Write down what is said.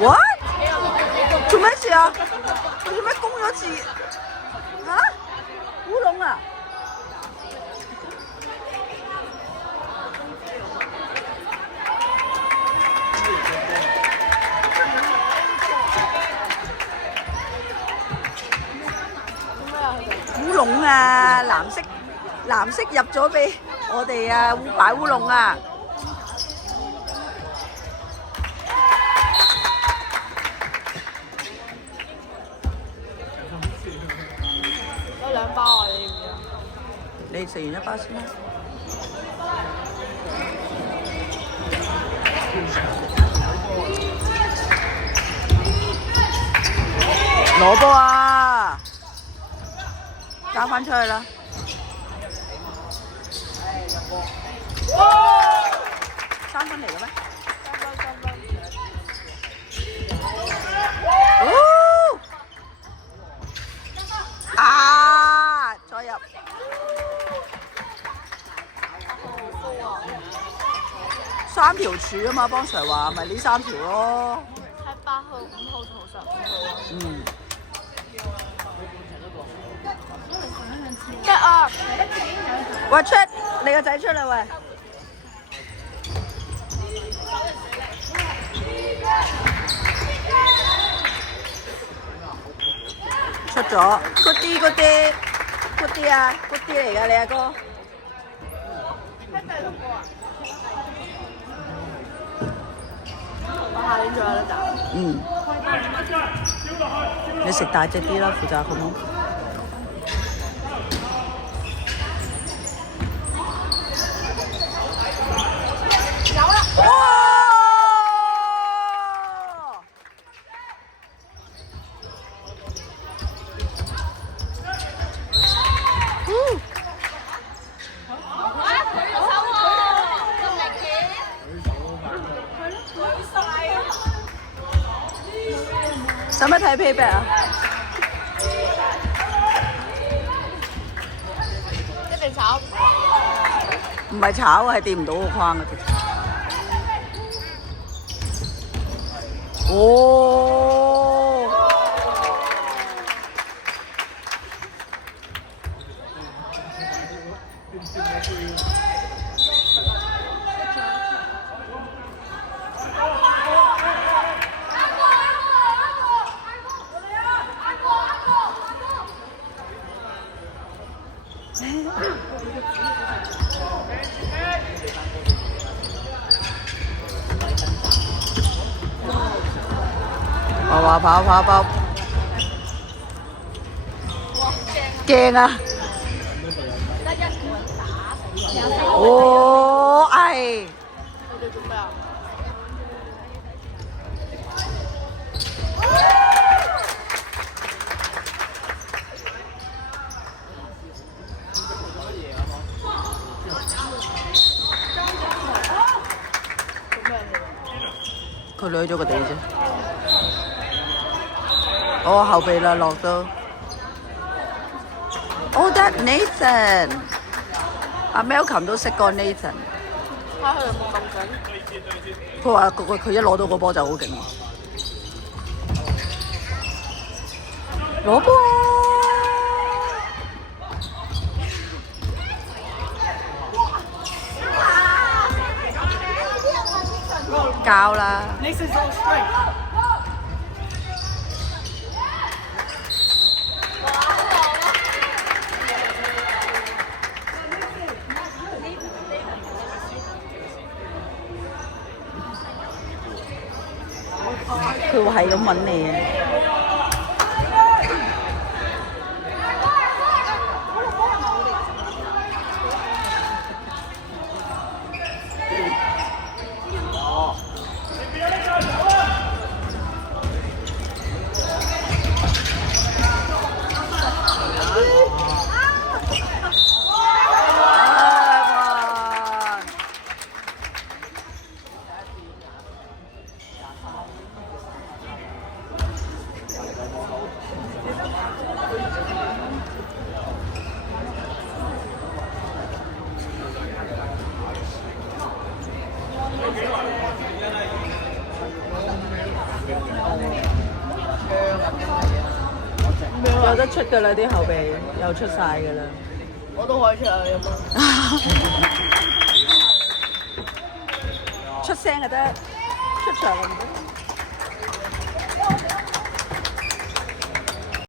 What？ 做咩事啊？佢做咩攻咗字？嚇？烏龍啊！烏龍啊！藍色入咗俾我哋啊！擺烏龍啊！有2包啊！你要唔要？你食完一包先啦。攞波啊！交翻出去啦！3分嚟嘅咩？3分。哦！啊！再入。3條柱啊嘛，幫 Sir 話咪呢3條咯。係8號、5號同15號。嗯。1、2。喂，出你個仔出嚟喂！出咗 ，good 啲 good 啲 good 啲啊 ，good 啲嚟㗎你阿哥。我下年仲有得打。嗯。你食大隻啲啦，負責好冇？哇！使唔使睇 payback 啊？一定炒。唔係炒啊，係掂唔到個框嘅。哦！跑，驚啊！哦，哎！你哋做咩啊？佢掠咗個地啫。哦，後備啦，落到。Oh, that Nathan！ 阿 Malcolm 都識個 Nathan。睇佢有冇咁勁。佢話佢一攞到個波就好勁喎。攞波！交啦！佢會係咁揾你啊！有得出㗎啦，啲後備又出晒㗎啦。我都可以出啊，有冇？出聲就得，出場就唔得。